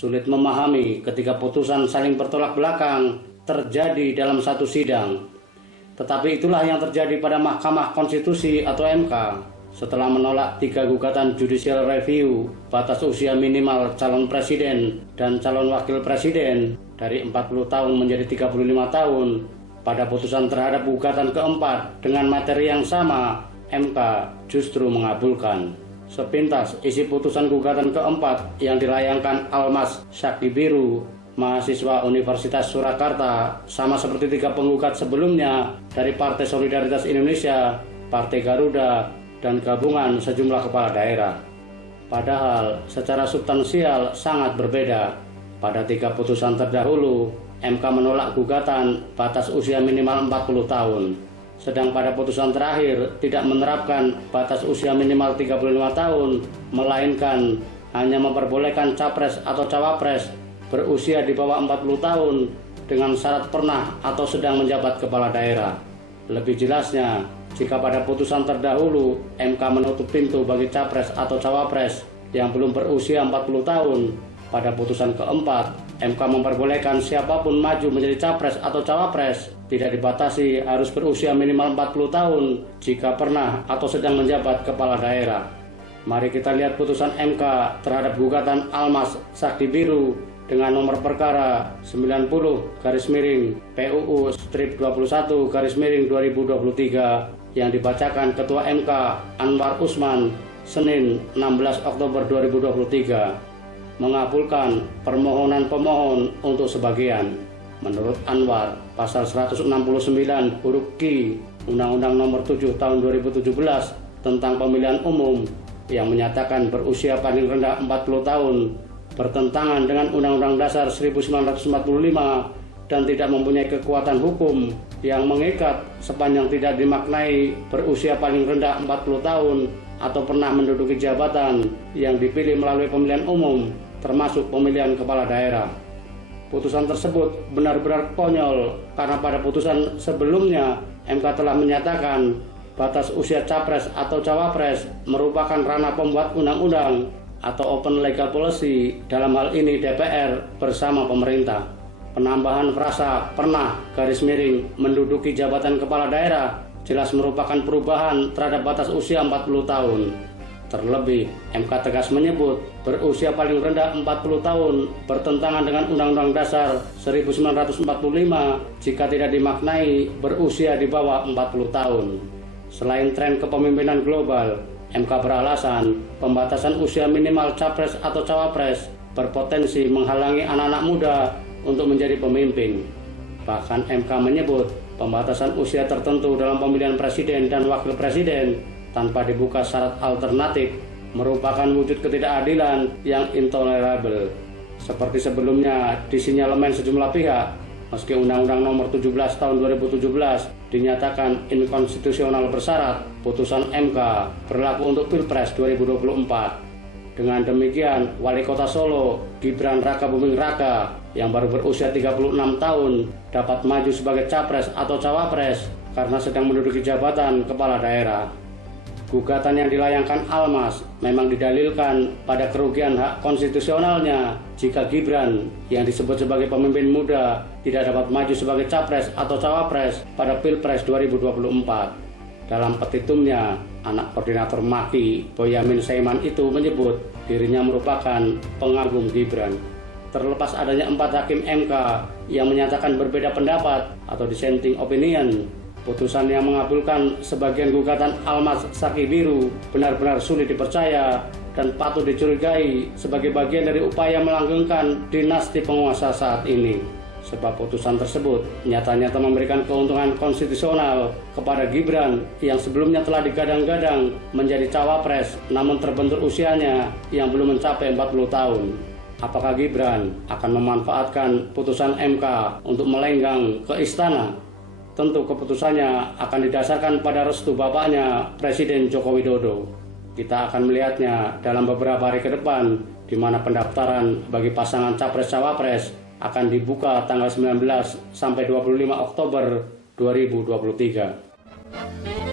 sulit memahami ketika putusan saling bertolak belakang terjadi dalam satu sidang. Tetapi itulah yang terjadi pada Mahkamah Konstitusi atau MK setelah menolak 3 gugatan judicial review batas usia minimal calon presiden dan calon wakil presiden dari 40 tahun menjadi 35 tahun. Pada putusan terhadap gugatan keempat dengan materi yang sama, MK justru mengabulkan. Sepintas isi putusan gugatan keempat yang dilayangkan Almas Saktibiru, mahasiswa Universitas Surakarta, sama seperti 3 penggugat sebelumnya dari Partai Solidaritas Indonesia, Partai Garuda, dan gabungan sejumlah kepala daerah. Padahal secara substansial sangat berbeda. Pada 3 putusan terdahulu, MK menolak gugatan batas usia minimal 40 tahun. Sedang pada putusan terakhir tidak menerapkan batas usia minimal 35 tahun, melainkan hanya memperbolehkan capres atau cawapres berusia di bawah 40 tahun dengan syarat pernah atau sedang menjabat kepala daerah. Lebih jelasnya, jika pada putusan terdahulu MK menutup pintu bagi capres atau cawapres yang belum berusia 40 tahun, pada putusan keempat, MK memperbolehkan siapapun maju menjadi capres atau cawapres, tidak dibatasi harus berusia minimal 40 tahun jika pernah atau sedang menjabat kepala daerah. Mari kita lihat putusan MK terhadap gugatan Almas Saktibiru dengan nomor perkara 90/PUU/21/2023 yang dibacakan Ketua MK Anwar Usman Senin 16 Oktober 2023. Mengabulkan permohonan pemohon untuk sebagian. Menurut Anwar, pasal 169 huruf Q Undang-Undang Nomor 7 Tahun 2017 tentang pemilihan umum yang menyatakan berusia paling rendah 40 tahun bertentangan dengan Undang-Undang Dasar 1945 dan tidak mempunyai kekuatan hukum yang mengikat sepanjang tidak dimaknai berusia paling rendah 40 tahun atau pernah menduduki jabatan yang dipilih melalui pemilihan umum, termasuk pemilihan kepala daerah. Putusan tersebut benar-benar konyol karena pada putusan sebelumnya MK telah menyatakan batas usia capres atau cawapres merupakan ranah pembuat undang-undang atau open legal policy, dalam hal ini DPR bersama pemerintah. Penambahan frasa pernah menduduki jabatan kepala daerah jelas merupakan perubahan terhadap batas usia 40 tahun. Terlebih, MK tegas menyebut berusia paling rendah 40 tahun bertentangan dengan Undang-Undang Dasar 1945 jika tidak dimaknai berusia di bawah 40 tahun. Selain tren kepemimpinan global, MK beralasan pembatasan usia minimal capres atau cawapres berpotensi menghalangi anak-anak muda untuk menjadi pemimpin. Bahkan MK menyebut pembatasan usia tertentu dalam pemilihan presiden dan wakil presiden tanpa dibuka syarat alternatif merupakan wujud ketidakadilan yang intolerabel. Seperti sebelumnya disinyalemen sejumlah pihak, meski Undang-Undang Nomor 17 Tahun 2017 dinyatakan inkonstitusional bersyarat, putusan MK berlaku untuk Pilpres 2024. Dengan demikian, Wali Kota Solo Gibran Rakabuming Raka yang baru berusia 36 tahun dapat maju sebagai capres atau cawapres karena sedang menduduki jabatan kepala daerah. Gugatan yang dilayangkan Almas memang didalilkan pada kerugian hak konstitusionalnya jika Gibran yang disebut sebagai pemimpin muda tidak dapat maju sebagai capres atau cawapres pada Pilpres 2024. Dalam petitumnya, anak koordinator MAKI, Boyamin Saiman itu menyebut dirinya merupakan pengagum Gibran. Terlepas adanya 4 hakim MK yang menyatakan berbeda pendapat atau dissenting opinion, putusan yang mengabulkan sebagian gugatan Almas Saktibiru benar-benar sulit dipercaya dan patut dicurigai sebagai bagian dari upaya melanggengkan dinasti penguasa saat ini. Sebab putusan tersebut nyata-nyata memberikan keuntungan konstitusional kepada Gibran yang sebelumnya telah digadang-gadang menjadi cawapres namun terbentur usianya yang belum mencapai 40 tahun. Apakah Gibran akan memanfaatkan putusan MK untuk melenggang ke istana? Tentu keputusannya akan didasarkan pada restu bapaknya Presiden Joko Widodo. Kita akan melihatnya dalam beberapa hari ke depan, di mana pendaftaran bagi pasangan capres-cawapres akan dibuka tanggal 19 sampai 25 Oktober 2023.